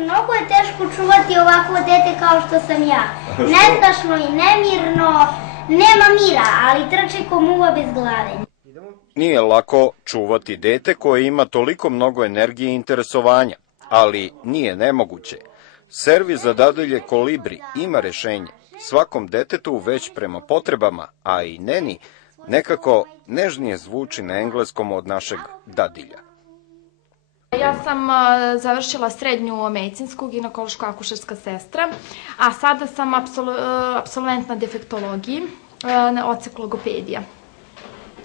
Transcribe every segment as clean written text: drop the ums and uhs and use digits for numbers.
mnogo je teško čuvati ovako dete kao što sam ja. Nestašno i nemirno, nema mira, ali trči ko muva bez glave. Nije lako čuvati dete koje ima toliko mnogo energije i interesovanja, ali nije nemoguće. Servis za dadilje Kolibri ima rešenje. Svakom detetu već prema potrebama, a i neni, nekako nežnije zvuči na engleskom od našeg dadilja. Ja sam završila srednju medicinsku ginekološko-akušerska sestra, a sada sam apsolvent na defektologiji, na odsek logopedija.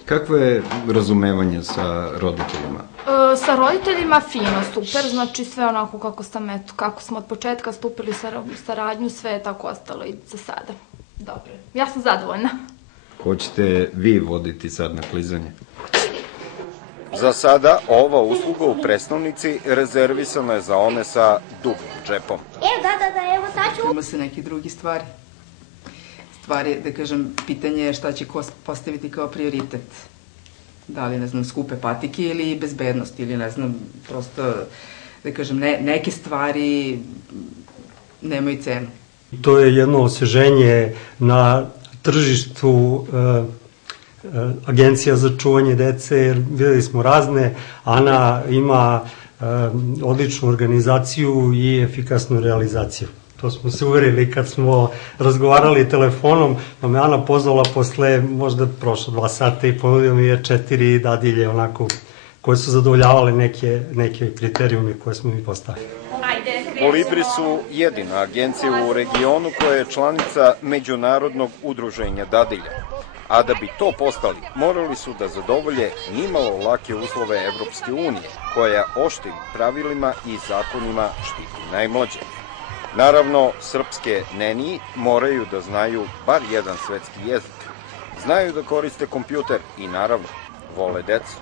Kakvo je razumevanje sa roditeljima? Sa roditeljima fino, super, znači sve onako kako smo od početka stupili u saradnju, sve je tako ostalo i za sada. Dobro, ja sam zadovoljna. Hoćete vi voditi sad na klizanje? Za sada ova usluga u Presnovnici rezervisana je za one sa dugim džepom. Da, evo sad ću... Ima se neke drugi stvari. Stvari, da kažem, pitanje je šta će ko postaviti kao prioritet. Da li, ne znam, skupe patike ili bezbednost ili, ne znam, prosto, da kažem, neke stvari nemaju cenu. To je jedno osveženje na tržištu agencija za čuvanje dece, jer videli smo razne. Ana ima odličnu organizaciju i efikasnu realizaciju. To smo se uverili kad smo razgovarali telefonom, pa me Ana pozvala posle možda prošlo 2 sata i ponudio mi je 4 dadilje onako koje su zadovoljavale neke kriterijume koje smo mi postavili. Kolibri su jedina agencija u regionu koja je članica Međunarodnog udruženja dadilja. A da bi to postali, morali su da zadovolje nimalo lake uslove Evropske unije, koja oštrim pravilima i zakonima štiti najmlađe. Naravno, srpske neni moraju da znaju bar jedan svetski jezik. Znaju da koriste kompjuter i naravno, vole decu.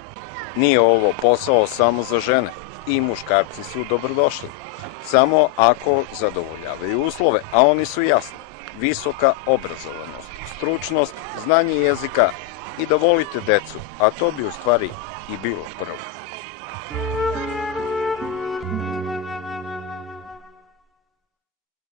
Nije ovo posao samo za žene, i muškarci su dobrodošli. Samo ako zadovoljavaju uslove, a oni su jasni. Visoka obrazovanost, stručnost, znanje jezika i da volite decu, a to bi u stvari i bilo prvo.